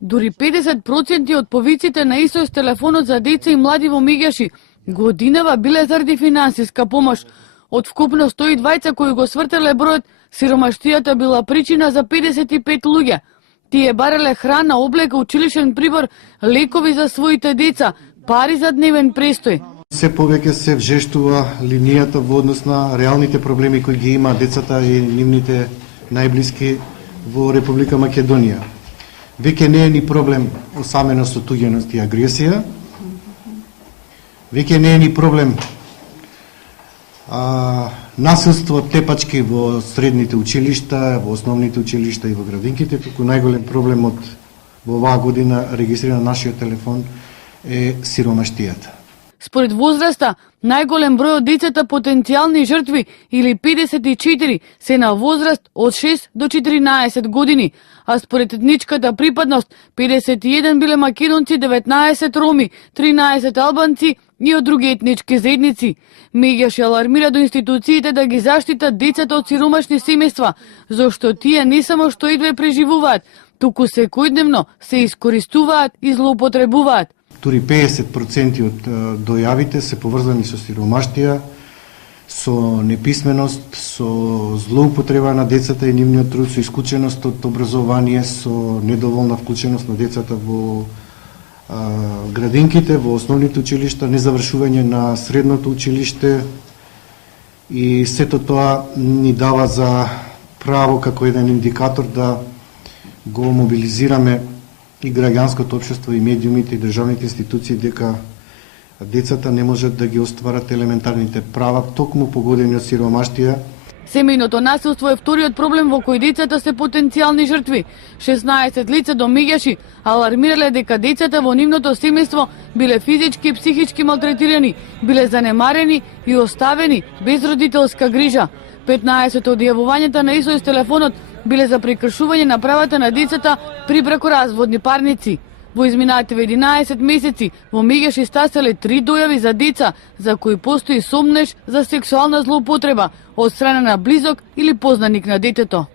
Дури 50% од повиците на ИСОС телефонот за деца и млади во Мегјаши годинава биле заради финансиска помош. Од вкупно 102 кои го свртеле бројот, сиромаштијата била причина за 55 луѓе. Тие бареле храна, облека, училишен прибор, лекови за своите деца, пари за дневен престој. Се повеќе се вжештува линијата во однос на реалните проблеми кои ги има децата и нивните најблиски во Република Македонија. Веќе не е ни проблем осаменост, отуѓеност и агресија. Веќе не е ни проблем насилство, тепачки во средните училишта, во основните училишта и во градинките, туку најголем проблемот во оваа година регистриран нашиот телефон е сиромаштијата. Според возраста, најголем број од децата потенцијални жртви или 54 се на возраст од 6 до 14 години, а според етничката припадност 51 биле македонци, 19 роми, 13 албанци и од други етнички заедници. Мегјаши алармира до институциите да ги заштитат децата од сиромашни семејства, зашто тие не само што едве преживуваат, туку секојдневно се искористуваат и злоупотребуваат. Дури 50% од дојавите се поврзани со сиромаштија, со неписменост, со злоупотреба на децата и нивниот труд, со исклученост од образование, со недоволна вклученост на децата во градинките, во основните училишта, незавршување на средното училиште и сето тоа ни дава за право како еден индикатор да го мобилизираме и граѓанското општество, и медиумите, и државните институции дека децата не можат да ги остварат елементарните права, токму погодени од сиромаштија. Семејното насилство е вториот проблем во кој децата се потенцијални жртви. 16 лица до Мегјаши алармирале дека децата во нивното семејство биле физички и психички малтретирани, биле занемарени и оставени без родителска грижа. 15 од јавувањата на ИСОС телефонот биле за прекршување на правата на децата при бракоразводни парници. Во изминатите 11 месеци во Мегјаши стаселе 3 дојави за деца за кои постои сомнеж за сексуална злоупотреба од страна на близок или познаник на детето.